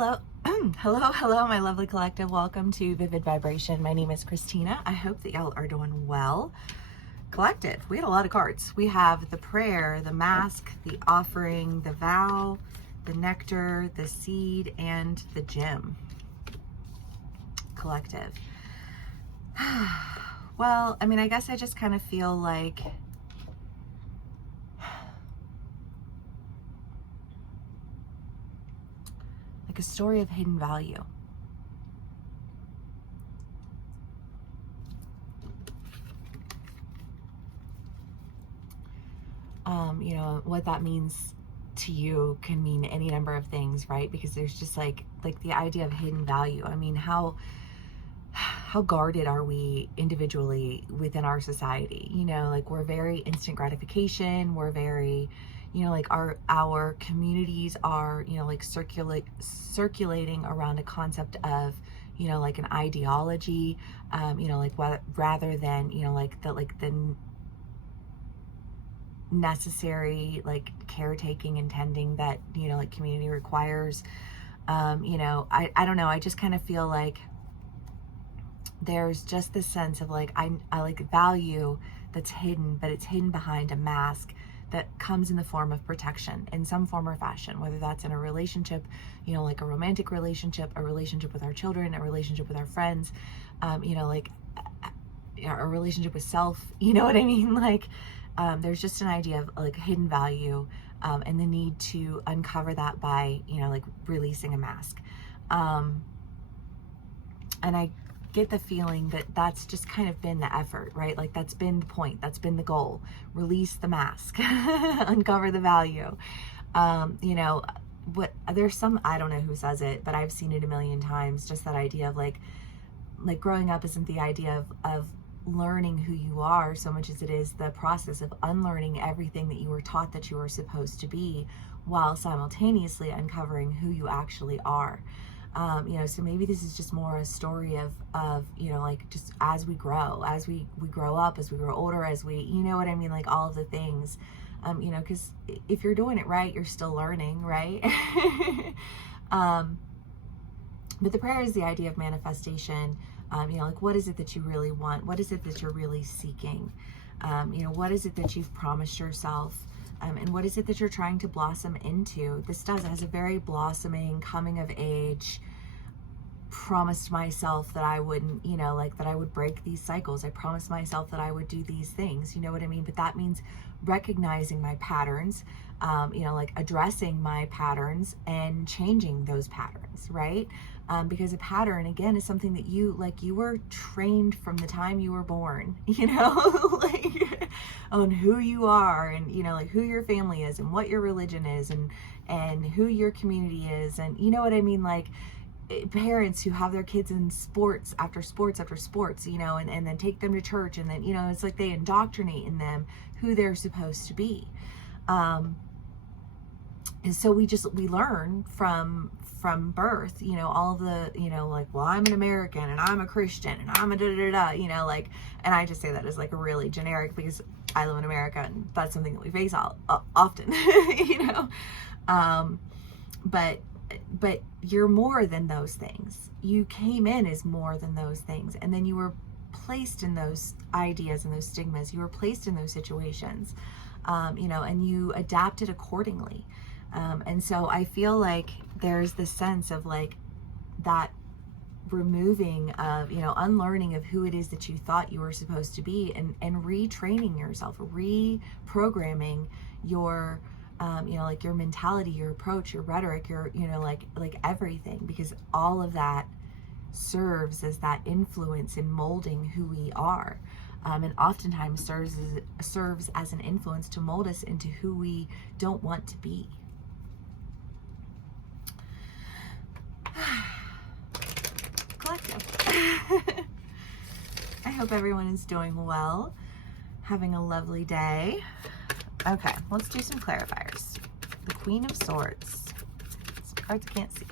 Hello, hello, my lovely collective. Welcome to Vivid Vibration. My name is Christina. I hope that y'all are doing well. Collective, we had a lot of cards. We have the prayer, the mask, the offering, the vow, the nectar, the seed, and the gem. Collective. Well, I mean, I guess I just kind of feel like a story of hidden value. You know, what that means to you can mean any number of things, right? Because there's just like the idea of hidden value. I mean, how guarded are we individually within our society? You know, like we're very instant gratification. We're very, you know, like our communities are, you know, like circulating around a concept of, you know, like an ideology, you know, like rather than, you know, like the necessary like caretaking and tending that, you know, like community requires. You know, I don't know, I just kind of feel like there's just this sense of like I like value that's hidden, but it's hidden behind a mask that comes in the form of protection in some form or fashion, whether that's in a relationship, you know, like a romantic relationship, a relationship with our children, a relationship with our friends, you know, like a relationship with self, you know what I mean? Like there's just an idea of like hidden value, and the need to uncover that by, you know, like releasing a mask. And I get the feeling that that's just kind of been the effort, right? Like that's been the point, that's been the goal. Release the mask, uncover the value. You know, there's some, I don't know who says it, but I've seen it a million times, just that idea of like growing up isn't the idea of learning who you are so much as it is the process of unlearning everything that you were taught that you were supposed to be, while simultaneously uncovering who you actually are. You know, so maybe this is just more a story of, you know, like just as we grow, as we grow up, as we grow older, as we, you know what I mean? Like all of the things, you know, cause if you're doing it right, you're still learning, right? But the prayer is the idea of manifestation. You know, like what is it that you really want? What is it that you're really seeking? You know, what is it that you've promised yourself? And what is it that you're trying to blossom into? This has a very blossoming, coming of age, promised myself that I wouldn't, you know, like that I would break these cycles. I promised myself that I would do these things, you know what I mean? But that means recognizing my patterns, you know, like addressing my patterns and changing those patterns, right? Because a pattern, again, is something that you were trained from the time you were born, you know, like on who you are, and, you know, like who your family is and what your religion is, and who your community is. And you know what I mean? Like parents who have their kids in sports after sports after sports, you know, and then take them to church, and then, you know, it's like they indoctrinate in them who they're supposed to be. And so we learn from birth, you know, all the, you know, like, well, I'm an American and I'm a Christian and I'm a da-da-da-da, you know, like, and I just say that as like a really generic, because I live in America and that's something that we face often, you know, but you're more than those things. You came in as more than those things, and then you were placed in those ideas and those stigmas. You were placed in those situations, you know, and you adapted accordingly. And so I feel like there's this sense of like that removing of, you know, unlearning of who it is that you thought you were supposed to be, and retraining yourself, reprogramming your, you know, like your mentality, your approach, your rhetoric, your, you know, like everything, because all of that serves as that influence in molding who we are. And oftentimes serves as an influence to mold us into who we don't want to be. Collective. I hope everyone is doing well, having a lovely day. Okay, let's do some clarifiers. The Queen of Swords. Some cards I can't see.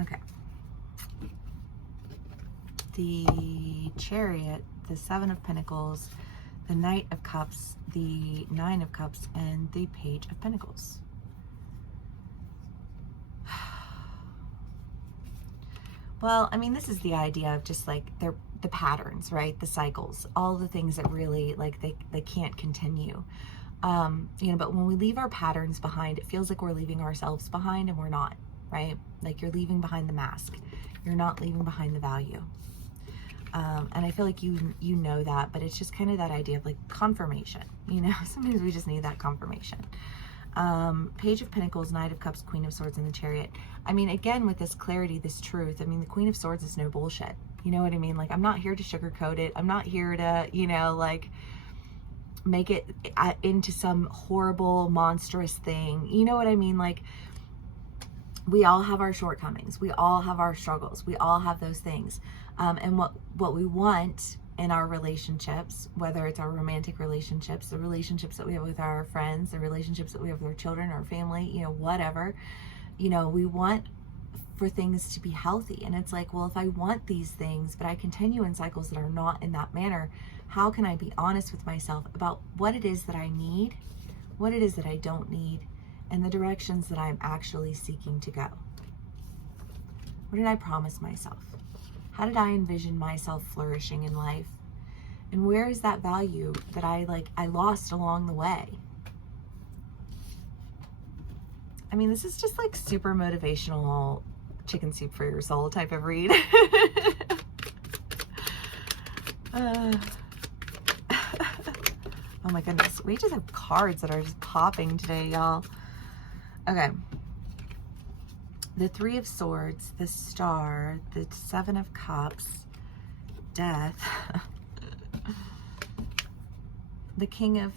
Okay. The Chariot, the Seven of Pentacles, the Knight of Cups, the Nine of Cups, and the Page of Pentacles. Well, I mean, this is the idea of just like the patterns, right? The cycles, all the things that really like they can't continue. But when we leave our patterns behind, it feels like we're leaving ourselves behind, and we're not, right? Like you're leaving behind the mask. You're not leaving behind the value. And I feel like you know that, but it's just kind of that idea of like confirmation. Sometimes we just need that confirmation. Page of Pentacles, Knight of Cups, Queen of Swords, and the Chariot. I mean, again, with this clarity, this truth, I mean, the Queen of Swords is no bullshit. You know what I mean? Like, I'm not here to sugarcoat it. I'm not here to, like, make it into some horrible, monstrous thing. You know what I mean? Like, we all have our shortcomings. We all have our struggles. We all have those things. And what we want in our relationships, whether it's our romantic relationships, the relationships that we have with our friends, the relationships that we have with our children, our family, whatever, we want for things to be healthy. And it's like, well, if I want these things, but I continue in cycles that are not in that manner, how can I be honest with myself about what it is that I need, what it is that I don't need, and the directions that I'm actually seeking to go? What did I promise myself? How did I envision myself flourishing in life? And where is that value that I lost along the way? I mean, this is just like super motivational chicken soup for your soul type of read. Oh my goodness. We just have cards that are just popping today, y'all. Okay. The Three of Swords, the Star, the Seven of Cups, Death, the King of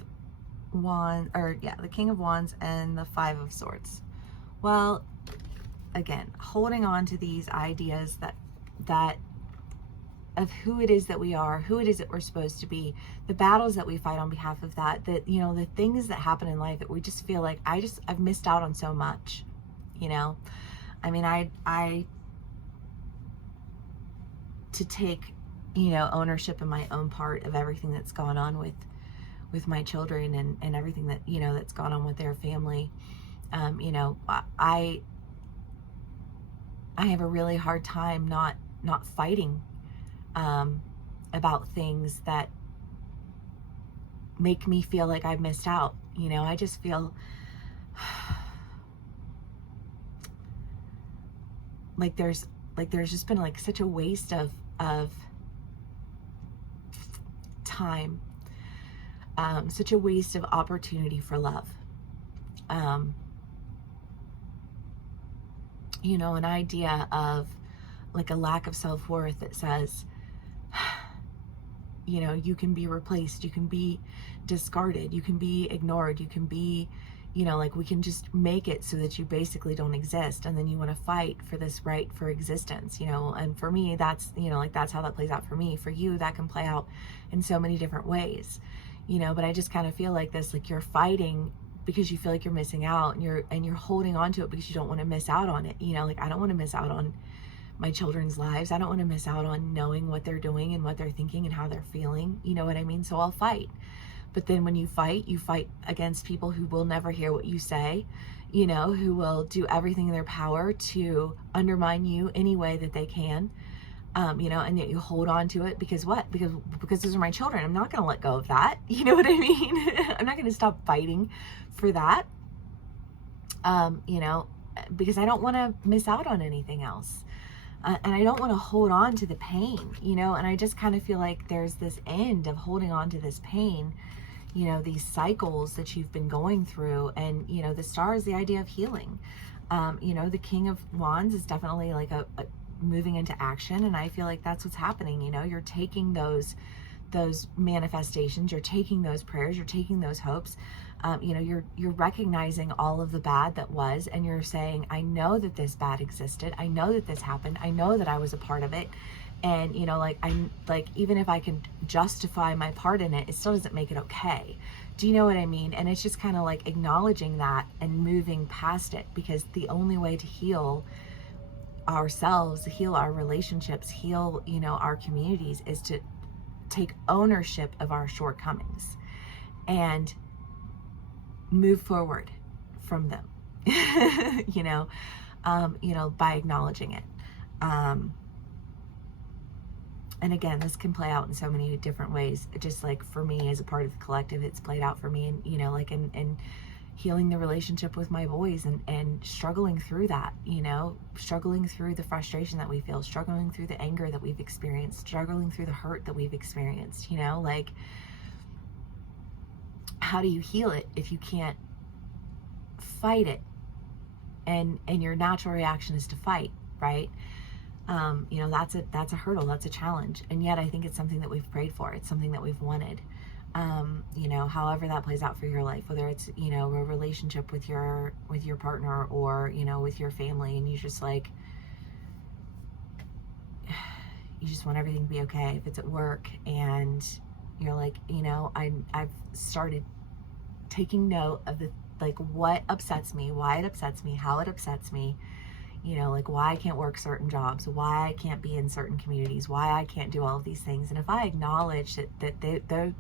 Wands, the King of Wands, and the Five of Swords. Well, again, holding on to these ideas that of who it is that we are, who it is that we're supposed to be, the battles that we fight on behalf of that, the things that happen in life that we just feel like I've missed out on so much, I mean, I to take, ownership in my own part of everything that's gone on with my children and everything that, that's gone on with their family. I have a really hard time not fighting about things that make me feel like I've missed out. I just feel like there's just been like such a waste of time, such a waste of opportunity for love. An idea of like a lack of self-worth that says, you can be replaced, you can be discarded, you can be ignored, you can be, we can just make it so that you basically don't exist. And then you want to fight for this right for existence, and for me, that's, that's how that plays out for me. For you, that can play out in so many different ways, but I just kind of feel like this, like you're fighting because you feel like you're missing out, and you're holding on to it because you don't want to miss out on it. I don't want to miss out on my children's lives. I don't want to miss out on knowing what they're doing and what they're thinking and how they're feeling. You know what I mean? So I'll fight. But then when you fight against people who will never hear what you say, who will do everything in their power to undermine you any way that they can, and yet you hold on to it because what? Because those are my children. I'm not going to let go of that. You know what I mean? I'm not going to stop fighting for that, because I don't want to miss out on anything else. And I don't want to hold on to the pain, and I just kind of feel like there's this end of holding on to this pain, these cycles that you've been going through. And, the Star is the idea of healing. The King of Wands is definitely like a moving into action. And I feel like that's what's happening. You're taking those manifestations, you're taking those prayers, you're taking those hopes, you're recognizing all of the bad that was, and you're saying, I know that this bad existed, I know that this happened, I know that I was a part of it, and even if I can justify my part in it, it still doesn't make it okay. Do you know what I mean? And it's just kind of like acknowledging that and moving past it, because the only way to heal ourselves, heal our relationships, heal our communities, is to take ownership of our shortcomings and move forward from them, by acknowledging it. And again, this can play out in so many different ways. Just like for me as a part of the collective, it's played out for me, and like in healing the relationship with my boys, and struggling through that, struggling through the frustration that we feel, struggling through the anger that we've experienced, struggling through the hurt that we've experienced, like, how do you heal it if you can't fight it? And your natural reaction is to fight, right? That's a hurdle, that's a challenge. And yet I think it's something that we've prayed for. It's something that we've wanted. However that plays out for your life, whether it's, a relationship with your partner, or, with your family, and you just want everything to be okay. If it's at work and you're like, I've started taking note of what upsets me, why it upsets me, how it upsets me, why I can't work certain jobs, why I can't be in certain communities, why I can't do all of these things. And if I acknowledge that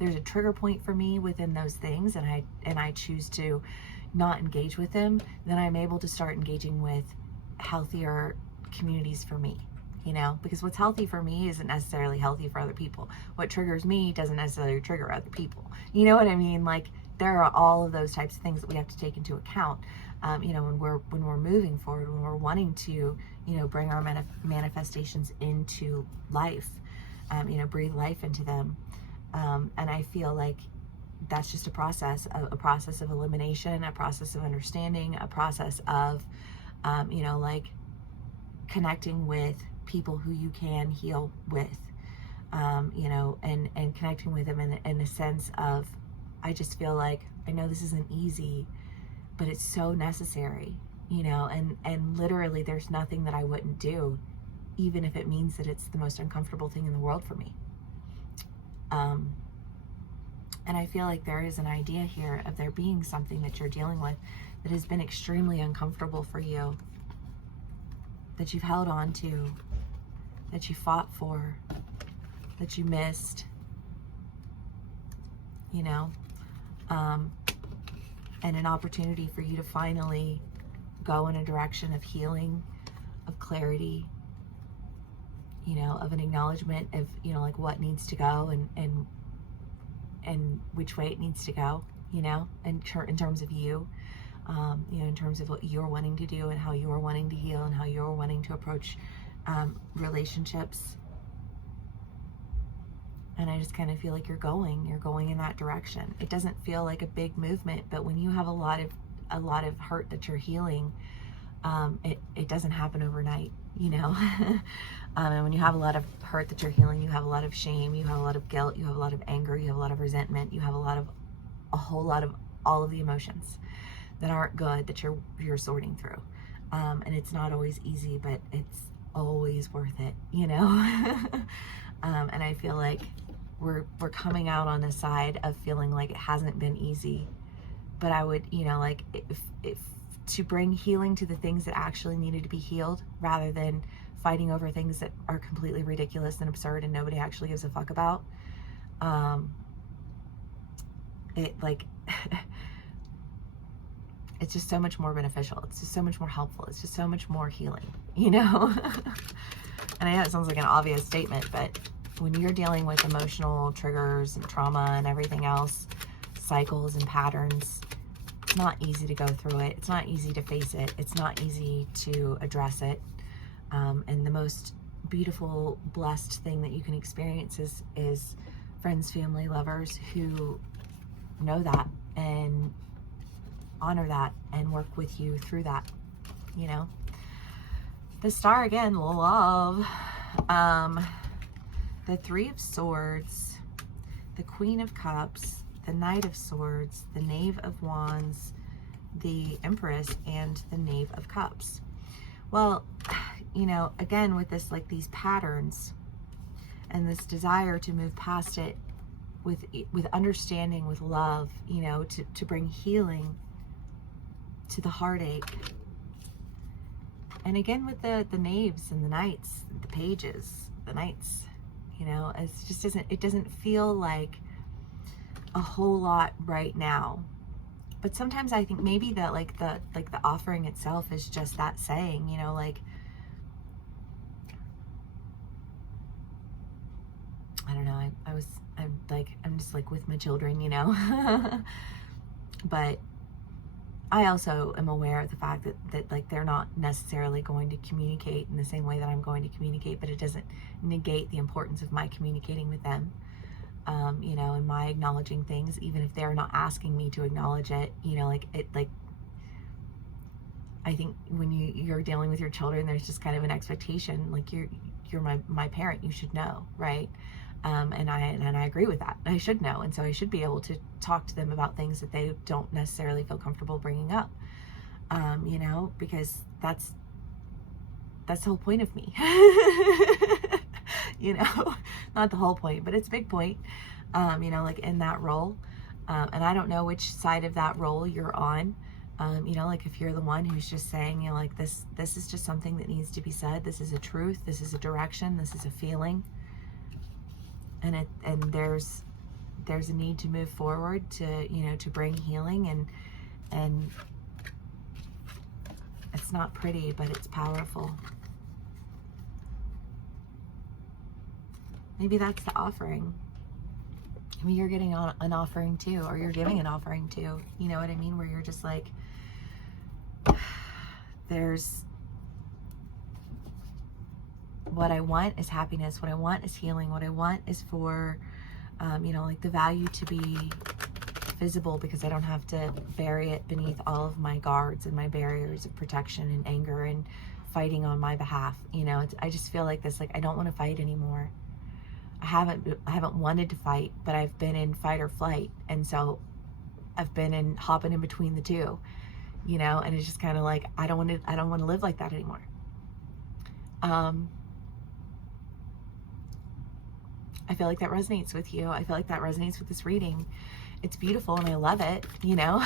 there's a trigger point for me within those things, and I choose to not engage with them, then I'm able to start engaging with healthier communities for me, because what's healthy for me isn't necessarily healthy for other people. What triggers me doesn't necessarily trigger other people. You know what I mean? Like, there are all of those types of things that we have to take into account, when we're moving forward, when we're wanting to, bring our manifestations into life, breathe life into them. And I feel like that's just a process of elimination, a process of understanding, a process of, connecting with people who you can heal with, and connecting with them in a sense of, I just feel like, I know this isn't easy, but it's so necessary, and literally there's nothing that I wouldn't do, even if it means that it's the most uncomfortable thing in the world for me. And I feel like there is an idea here of there being something that you're dealing with that has been extremely uncomfortable for you, that you've held on to, that you fought for, that you missed, and an opportunity for you to finally go in a direction of healing, of clarity, of an acknowledgement of, what needs to go, and which way it needs to go, in terms of you, in terms of what you're wanting to do, and how you're wanting to heal, and how you're wanting to approach relationships. And I just kind of feel like you're going in that direction. It doesn't feel like a big movement, but when you have a lot of hurt that you're healing, it doesn't happen overnight, and when you have a lot of hurt that you're healing, you have a lot of shame, you have a lot of guilt, you have a lot of anger, you have a lot of resentment, you have a whole lot of all of the emotions that aren't good that you're sorting through. And it's not always easy, but it's always worth it, and I feel like we're coming out on the side of feeling like it hasn't been easy, but I would, if to bring healing to the things that actually needed to be healed, rather than fighting over things that are completely ridiculous and absurd and nobody actually gives a fuck about. It's just so much more beneficial. It's just so much more helpful. It's just so much more healing, And I know it sounds like an obvious statement, but when you're dealing with emotional triggers and trauma and everything else, cycles and patterns, it's not easy to go through it. It's not easy to face it. It's not easy to address it. And the most beautiful, blessed thing that you can experience is friends, family, lovers who know that and honor that and work with you through that, The star again, love. The Three of Swords, the Queen of Cups, the Knight of Swords, the Knave of Wands, the Empress, and the Knave of Cups. Well, again, with this, these patterns and this desire to move past it with understanding, with love, to bring healing to the heartache. And again, with the knaves and the knights, the pages, the knights, it doesn't feel like a whole lot right now. But sometimes I think maybe that the offering itself is just that saying, I'm just like with my children, you know. But I also am aware of the fact that like they're not necessarily going to communicate in the same way that I'm going to communicate, but it doesn't negate the importance of my communicating with them, you know, and my acknowledging things, even if they're not asking me to acknowledge it, you know, like it, like, I think when you're dealing with your children, there's just kind of an expectation, like you're my parent, you should know, right? And I agree with that. I should know, and so I should be able to talk to them about things that they don't necessarily feel comfortable bringing up, you know, because that's the whole point of me. You know, not the whole point, but it's a big point, you know, like in that role. And I don't know which side of that role you're on. You know, like if you're the one who's just saying, you know, like this is just something that needs to be said. This is a truth. This is a direction. This is a feeling. And there's a need to move forward to, you know, to bring healing, and it's not pretty, but it's powerful. Maybe that's the offering. I mean, you're getting an offering too, or you're giving an offering too. You know what I mean? Where you're just like, there's, what I want is happiness. What I want is healing. What I want is for, you know, like the value to be visible, because I don't have to bury it beneath all of my guards and my barriers of protection and anger and fighting on my behalf. You know, I just feel like this, like I don't want to fight anymore. I haven't wanted to fight, but I've been in fight or flight, and so I've been in hopping in between the two, you know, and it's just kind of like I don't want to live like that anymore. I feel like that resonates with you. I feel like that resonates with this reading. It's beautiful and I love it, you know.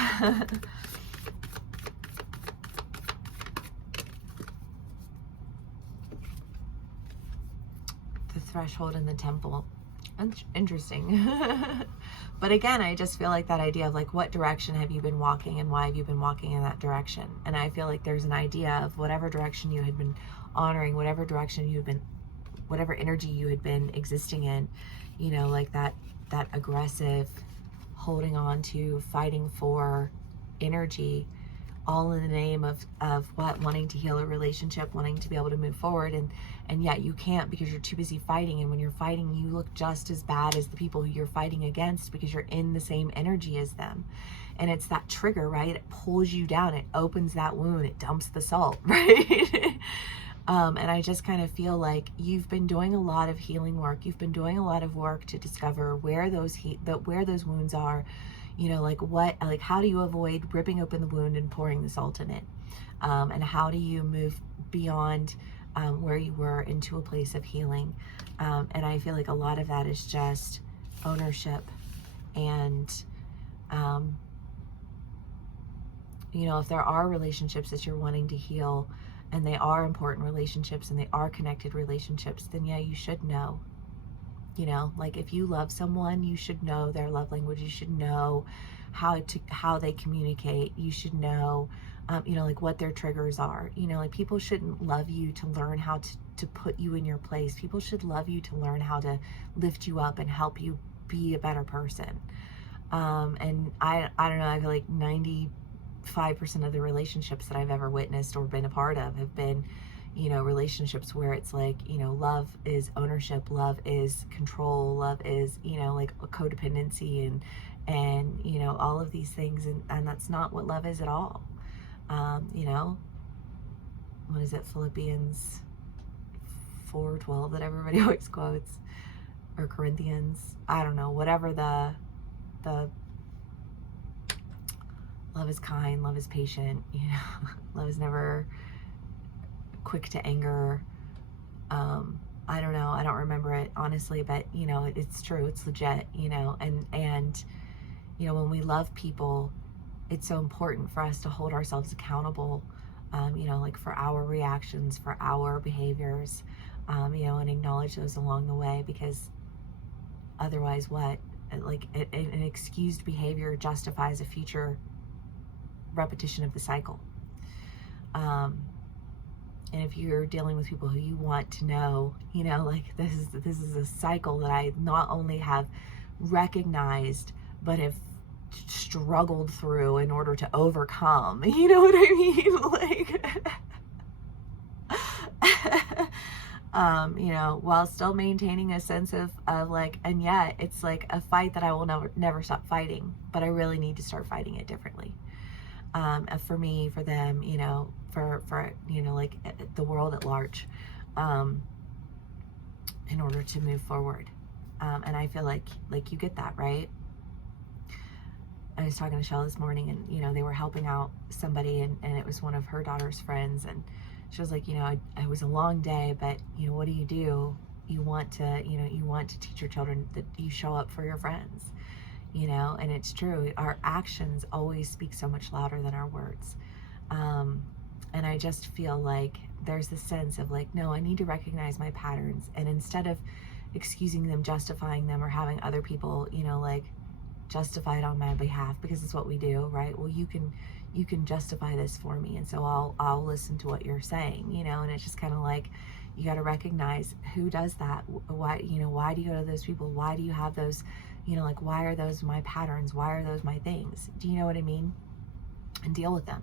The threshold in the temple. Interesting. But again, I just feel like that idea of like, what direction have you been walking and why have you been walking in that direction? And I feel like there's an idea of whatever direction you had been honoring, whatever direction you've been, whatever energy you had been existing in, you know, like that aggressive, holding on to, fighting for energy, all in the name of what? Wanting to heal a relationship, wanting to be able to move forward, and yet you can't because you're too busy fighting. And when you're fighting, you look just as bad as the people who you're fighting against, because you're in the same energy as them. And it's that trigger, right? It pulls you down, it opens that wound, it dumps the salt, right? And I just kind of feel like you've been doing a lot of healing work. You've been doing a lot of work to discover where those wounds are, you know, like how do you avoid ripping open the wound and pouring the salt in it? And how do you move beyond where you were into a place of healing? And I feel like a lot of that is just ownership. And, you know, if there are relationships that you're wanting to heal, and they are important relationships and they are connected relationships, then yeah, you should know. You know, like if you love someone, you should know their love language. You should know how they communicate. You should know, you know, like what their triggers are. You know, like people shouldn't love you to learn how to put you in your place. People should love you to learn how to lift you up and help you be a better person. And I don't know, I feel like 95% of the relationships that I've ever witnessed or been a part of have been, you know, relationships where it's like, you know, love is ownership, love is control, love is, you know, like a codependency and you know, all of these things, and that's not what love is at all. You know, what is it, Philippians 4:12 that everybody always quotes, or Corinthians, I don't know, whatever the love is kind, love is patient, you know, love is never quick to anger. I don't know, I don't remember it honestly, but you know, it's true, it's legit, you know, and you know, when we love people, it's so important for us to hold ourselves accountable, you know, like for our reactions, for our behaviors, you know, and acknowledge those along the way, because otherwise what? Like an excused behavior justifies a future repetition of the cycle. And if you're dealing with people who you want to know, you know, like this is a cycle that I not only have recognized, but have struggled through in order to overcome. You know what I mean? Like, you know, while still maintaining a sense of like, and yet it's like a fight that I will never stop fighting, but I really need to start fighting it differently. And for me, for them, you know, for you know, like the world at large, in order to move forward. And I feel like you get that, right? I was talking to Shell this morning, and you know, they were helping out somebody, and it was one of her daughter's friends, and she was like, you know, it was a long day, but you know, what do? You want to, you know, you want to teach your children that you show up for your friends, you know. And it's true, our actions always speak so much louder than our words. And I just feel like there's this sense of like, no, I need to recognize my patterns, and instead of excusing them, justifying them, or having other people, you know, like justify it on my behalf, because it's what we do, right? Well, you can justify this for me, and so I'll listen to what you're saying, you know. And it's just kind of like, you got to recognize who does that. Why, you know, why do you go to those people? Why do you have those, you know, like, why are those my patterns? Why are those my things? Do you know what I mean? And deal with them,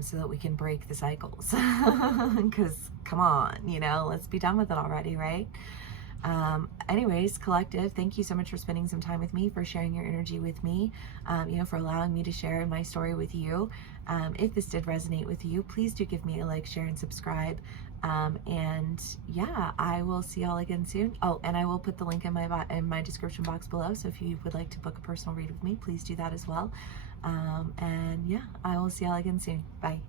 so that we can break the cycles. Because come on, you know, let's be done with it already, right? Anyways, collective, thank you so much for spending some time with me, for sharing your energy with me, you know, for allowing me to share my story with you. If this did resonate with you, please do give me a like, share, and subscribe. And yeah, I will see y'all again soon. Oh, and I will put the link in my description box below. So if you would like to book a personal read with me, please do that as well. And yeah, I will see y'all again soon. Bye.